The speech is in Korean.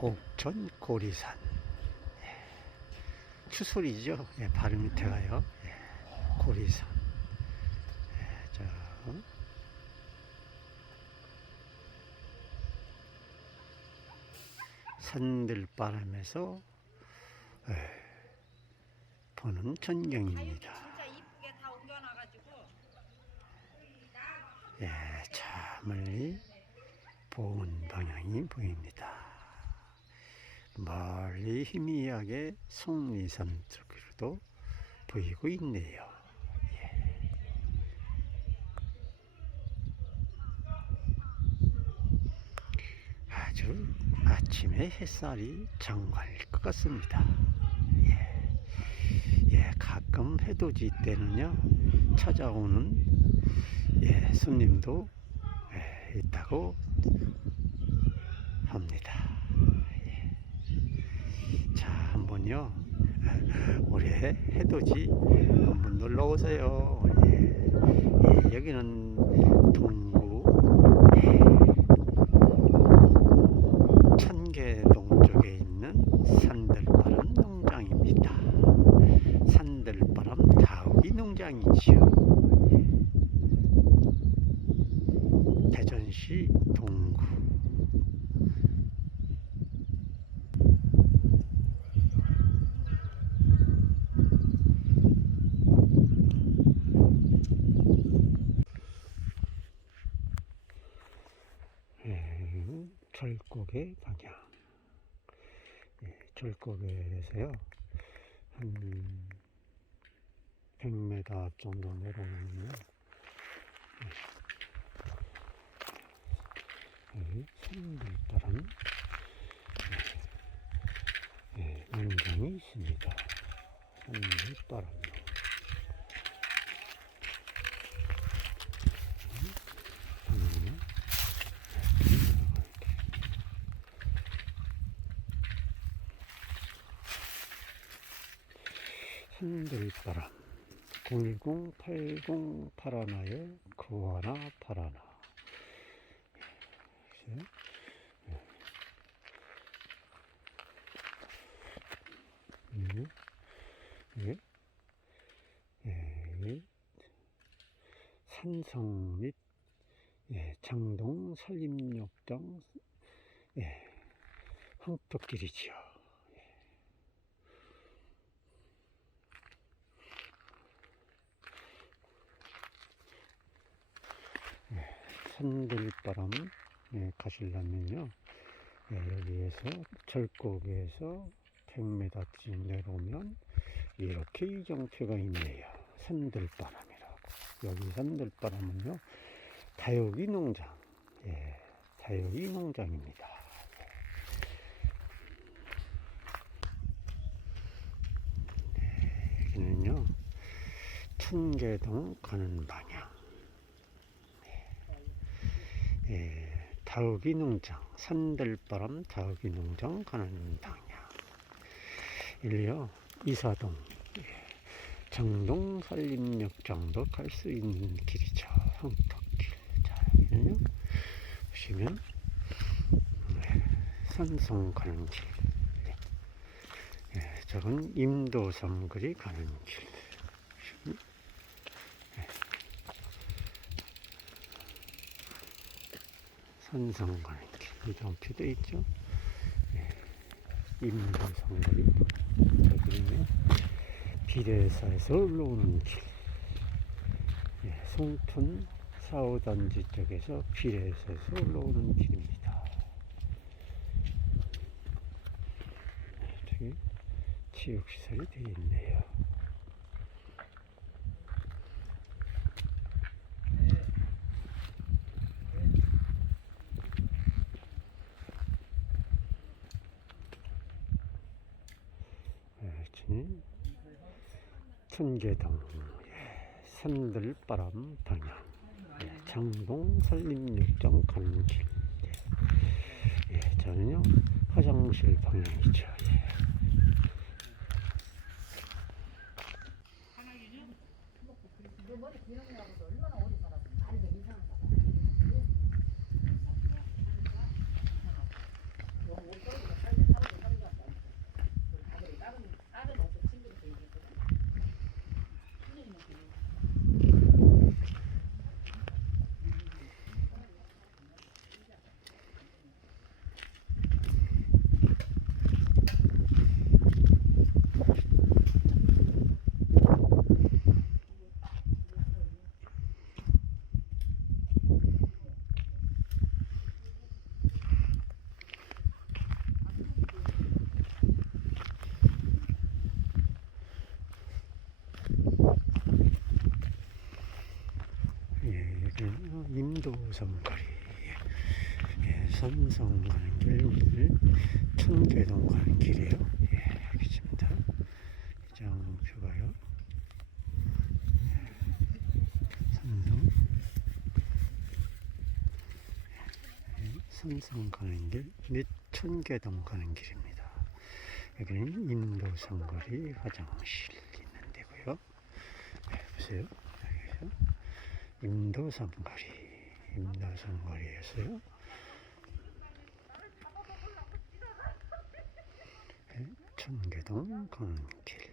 옥천 고리산. 추솔이죠. 예, 바로 밑에 가요. 예, 고리산. 예, 산들바람에서 보는 전경입니다. 예, 저 멀리 보은 방향이 보입니다. 멀리 희미하게 속리산 쪽으로도 보이고 있네요. 예. 아주 아침에 햇살이 장관일 것 같습니다. 예. 예, 가끔 해돋이 때는요 찾아오는 손님도 있다고 합니다. 예. 자, 한번요 올해 해돋이 한번 놀러 오세요. 예, 여기는 동구 천계동 쪽에 있는 산들바람 농장입니다. 산들바람 다우기 농장이죠. 대전시 동구. 절곡의 방향. 절곡에서요 한 100m 정도 내려오면요 산들바람 농장이 있습니다. 산들바람 산들바람 010-8081-9181. 산성 및 장동 산림욕장 황토길이죠. 산들바람 가시려면요 여기에서 절곡에서 100m쯤 내려오면 이렇게 이정표가 있네요. 산들바람이라고. 여기 산들바람은요 다육이 농장, 다육이 농장입니다. 여기는요 천계동 가는 방향. 다육이 농장, 산들바람 다육이 농장 가는 방향. 일리요 이사동, 정동 산림욕장도 갈 수 있는 길이죠. 황토길. 자, 여기는요 보시면 산성 가는 길. 저건 임도삼거리 가는 길. 산성 가는 길. 이정표도 있죠. 임도삼거리. 저기는 비례사에서 올라오는 길. 송촌 사후단지 쪽에서 비례사에서 올라오는 길입니다. 저기 체육시설이 되어 있네요. 천계동 산들바람 방향, 장동 산림욕장 가는 길. 저는요 화장실 방향이죠. 인도선 거리. 예, 삼성 가는 길, 천계동 가는 길이에요. 예, 여기 있습니다. 이장표가요. 삼성, 삼성 가는 길 및 천계동 가는 길입니다. 여기는 인도선 거리 화장실 있는 데고요. 네, 보세요. 여기서 인도선 거리, 인도선 거리에서요. 네, 천계동 가는 길.